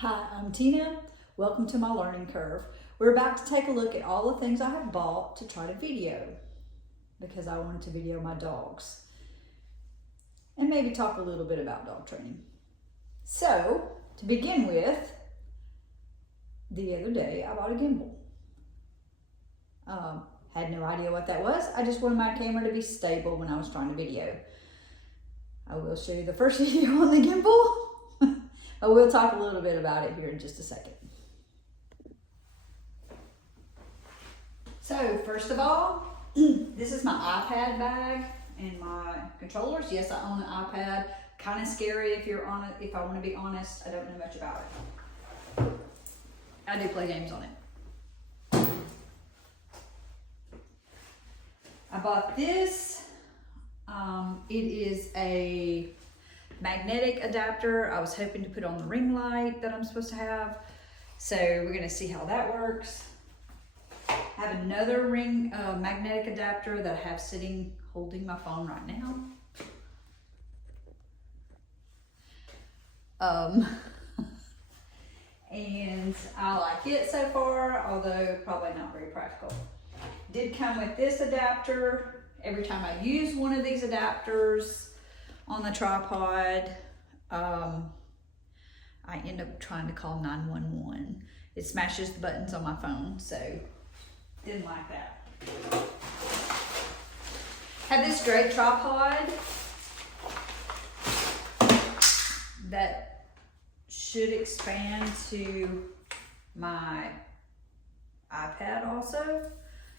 Hi, I'm Tina. Welcome to my learning curve. We're about to take a look at all the things I have bought to try to video because I wanted to video my dogs and maybe talk a little bit about dog training. So, to begin with, the other day I bought a gimbal. Had no idea what that was. I just wanted my camera to be stable when I was trying to video. I will show you the first video on the gimbal. But we'll talk a little bit about it here in just a second. So first of all, this is my iPad bag and my controllers. Yes, I own an iPad. Kind of scary if I want to be honest. I don't know much about it. I do play games on it. I bought this. It is a magnetic adapter. I was hoping to put on the ring light that I'm supposed to have. So we're gonna see how that works. I have another ring magnetic adapter that I have sitting holding my phone right now. And I like it so far, although probably not very practical. Did come with this adapter. Every time I use one of these adapters on the tripod, I end up trying to call 911. It smashes the buttons on my phone, so didn't like that. Have this great tripod that should expand to my iPad also.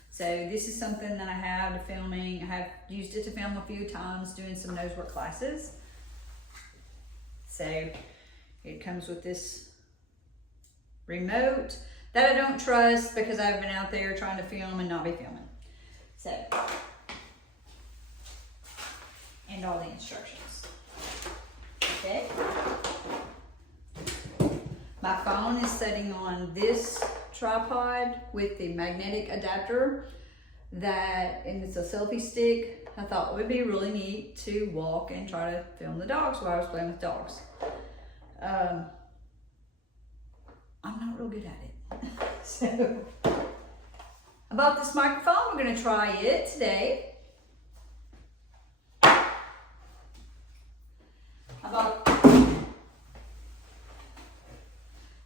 So this is something that I have to filming. I have used it to film a few times doing some nose work classes. So it comes with this remote that I don't trust because I've been out there trying to film and not be filming. So, and all the instructions. Okay. My phone is sitting on this tripod with the magnetic adapter and it's a selfie stick. I thought it would be really neat to walk and try to film the dogs while I was playing with dogs. I'm not real good at it. So I bought this microphone. We're going to try it today. I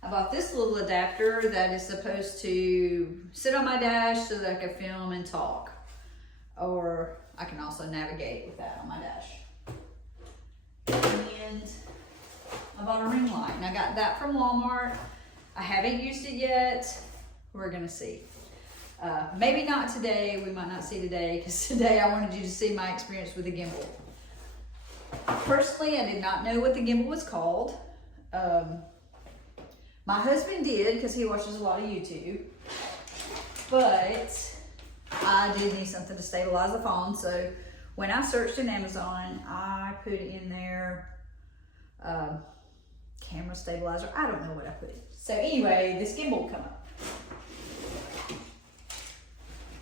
bought this little adapter that is supposed to sit on my dash so that I can film and talk. Or I can also navigate with that on my dash. And I bought a ring light and I got that from Walmart. I haven't used it yet. We're gonna see. Maybe not today. We might not see today because today I wanted you to see my experience with the gimbal. Personally, I did not know what the gimbal was called. My husband did because he watches a lot of YouTube, but I did need something to stabilize the phone. So when I searched in Amazon, I put in there camera stabilizer. I don't know what I put in. So anyway, this gimbal come up.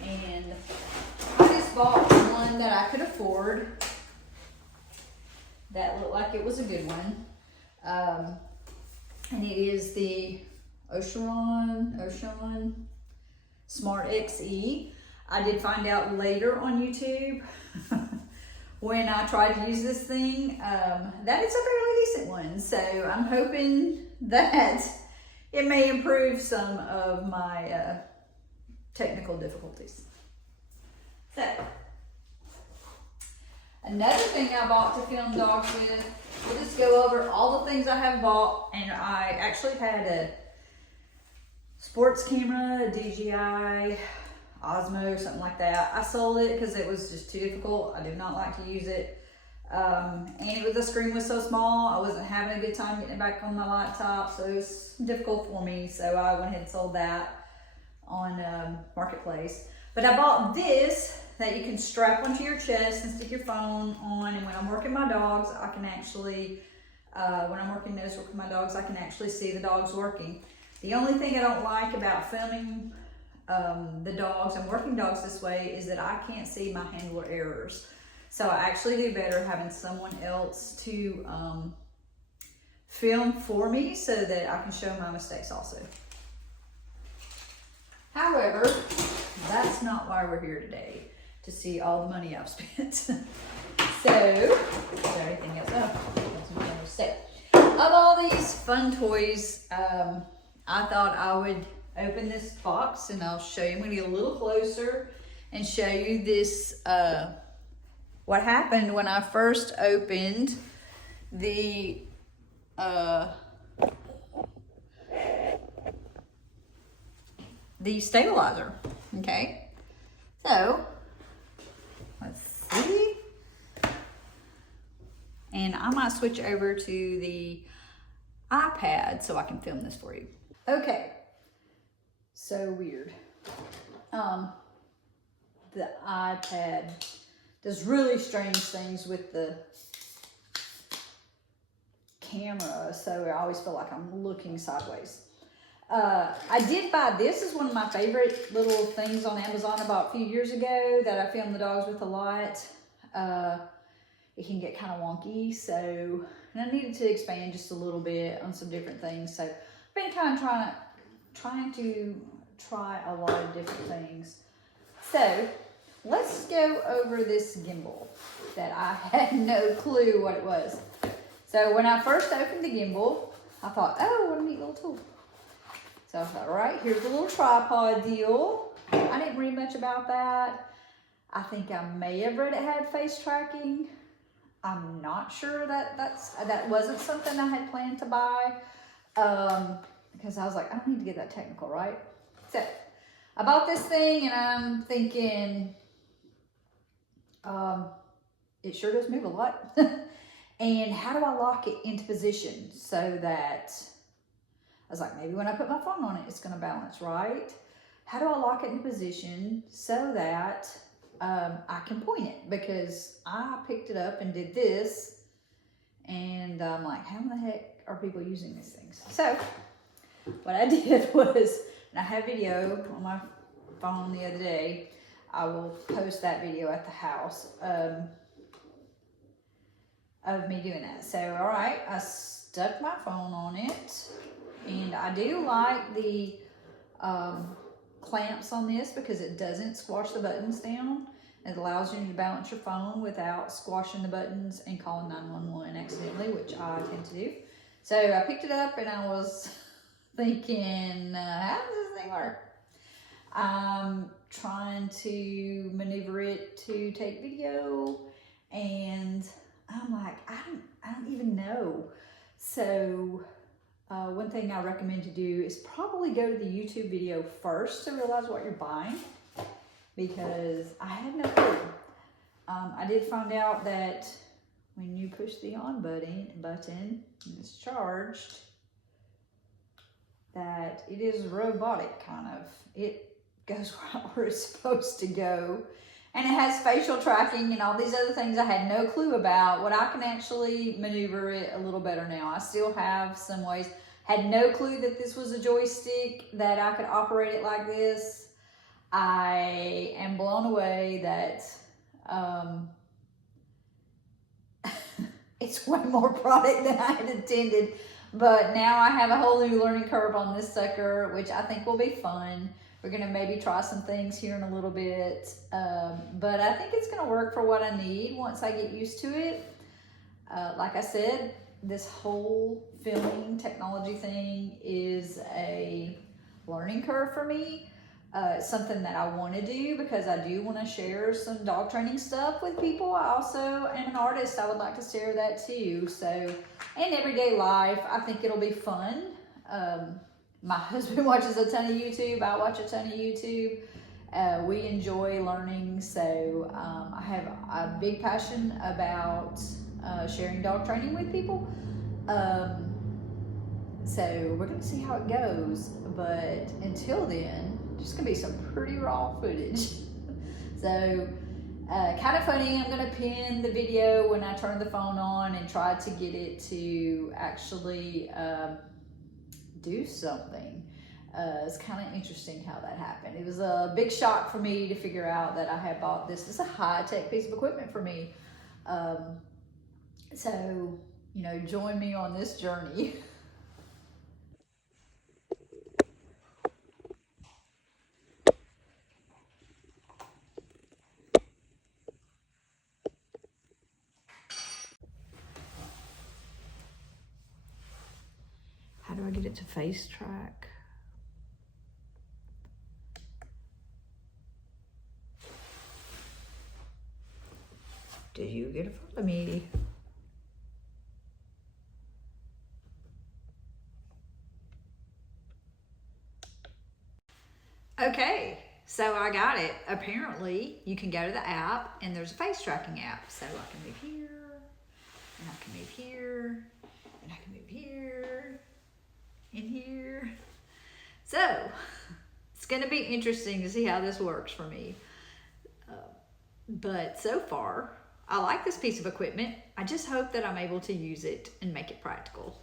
And I just bought one that I could afford that looked like it was a good one. And it is the Aochuan Smart XE. I did find out later on YouTube when I tried to use this thing that it's a fairly decent one. So I'm hoping that it may improve some of my technical difficulties. So another thing I bought to film dogs with, we'll just go over all the things I have bought. And I actually had a sports camera, a DJI Osmo, something like that. I sold it because it was just too difficult. I did not like to use it. And the screen was so small, I wasn't having a good time getting it back on my laptop, so it was difficult for me. So I went ahead and sold that on Marketplace. But I bought this that you can strap onto your chest and stick your phone on, and when I'm working my dogs, I can actually, when I'm working nose work with my dogs, I can actually see the dogs working. The only thing I don't like about filming the dogs and working dogs this way is that I can't see my handler errors. So I actually do better having someone else to film for me so that I can show my mistakes also. However, that's not why we're here today, to see all the money I've spent. So, is there anything else? Oh, that's what I was saying. Of all these fun toys, I thought I would open this box and I'll show you. I'm going to get a little closer and show you this, what happened when I first opened the stabilizer. Okay, so let's see, and I might switch over to the iPad so I can film this for you. Okay, so weird. The iPad does really strange things with the camera, so I always feel like I'm looking sideways. I did buy this. Is one of my favorite little things on Amazon I bought a few years ago that I filmed the dogs with a lot. It can get kind of wonky, so, and I needed to expand just a little bit on some different things. So I've been kind of trying to try a lot of different things. So let's go over this gimbal that I had no clue what it was. So when I first opened the gimbal, I thought, oh, what a neat little tool. So I thought, all right, here's the little tripod deal. I didn't read much about that. I think I may have read it had face tracking. I'm not sure that wasn't something I had planned to buy, because I was like, I don't need to get that technical, right? So I bought this thing and I'm thinking, it sure does move a lot. And how do I lock it into position so that, I was like, maybe when I put my phone on it, it's going to balance, right? How do I lock it in position so that I can point it? Because I picked it up and did this, and I'm like, how in the heck are people using these things? So what I did was, and I have video on my phone the other day. I will post that video at the house of me doing that. So, all right, I stuck my phone on it, and I do like the clamps on this because it doesn't squash the buttons down. It allows you to balance your phone without squashing the buttons and calling 911 accidentally, which I tend to do. So I picked it up and I was thinking, how does this thing work? I'm trying to maneuver it to take video, and I'm like, I don't even know. So one thing I recommend to do is probably go to the YouTube video first to realize what you're buying, because I had no clue. I did find out that when you push the on button and it's charged, that it is robotic kind of. It goes where it's supposed to go. And it has facial tracking and all these other things I had no clue about. What I can actually maneuver it a little better now. I still have some ways. Had no clue that this was a joystick, that I could operate it like this. I am blown away that it's way more product than I had intended. But now I have a whole new learning curve on this sucker, which I think will be fun. We're gonna maybe try some things here in a little bit, but I think it's gonna work for what I need once I get used to it. Like I said, this whole filming technology thing is a learning curve for me. It's something that I wanna do because I do wanna share some dog training stuff with people. I also am an artist. I would like to share that too. So in everyday life, I think it'll be fun. My husband watches a ton of YouTube. I watch a ton of YouTube. We enjoy learning. So I have a big passion about sharing dog training with people. So we're going to see how it goes. But until then, just going to be some pretty raw footage. So kind of funny. I'm going to pin the video when I turn the phone on and try to get it to actually do something. It's kind of interesting how that happened. It was a big shock for me to figure out that I had bought this. This is a high-tech piece of equipment for me. So, you know, join me on this journey. How do I get it to face track? Do you get a follow me? Okay, so I got it. Apparently, you can go to the app and there's a face tracking app. So I can move here, and I can move here, and I can move here, and here. So, it's gonna be interesting to see how this works for me. But so far, I like this piece of equipment. I just hope that I'm able to use it and make it practical.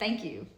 Thank you.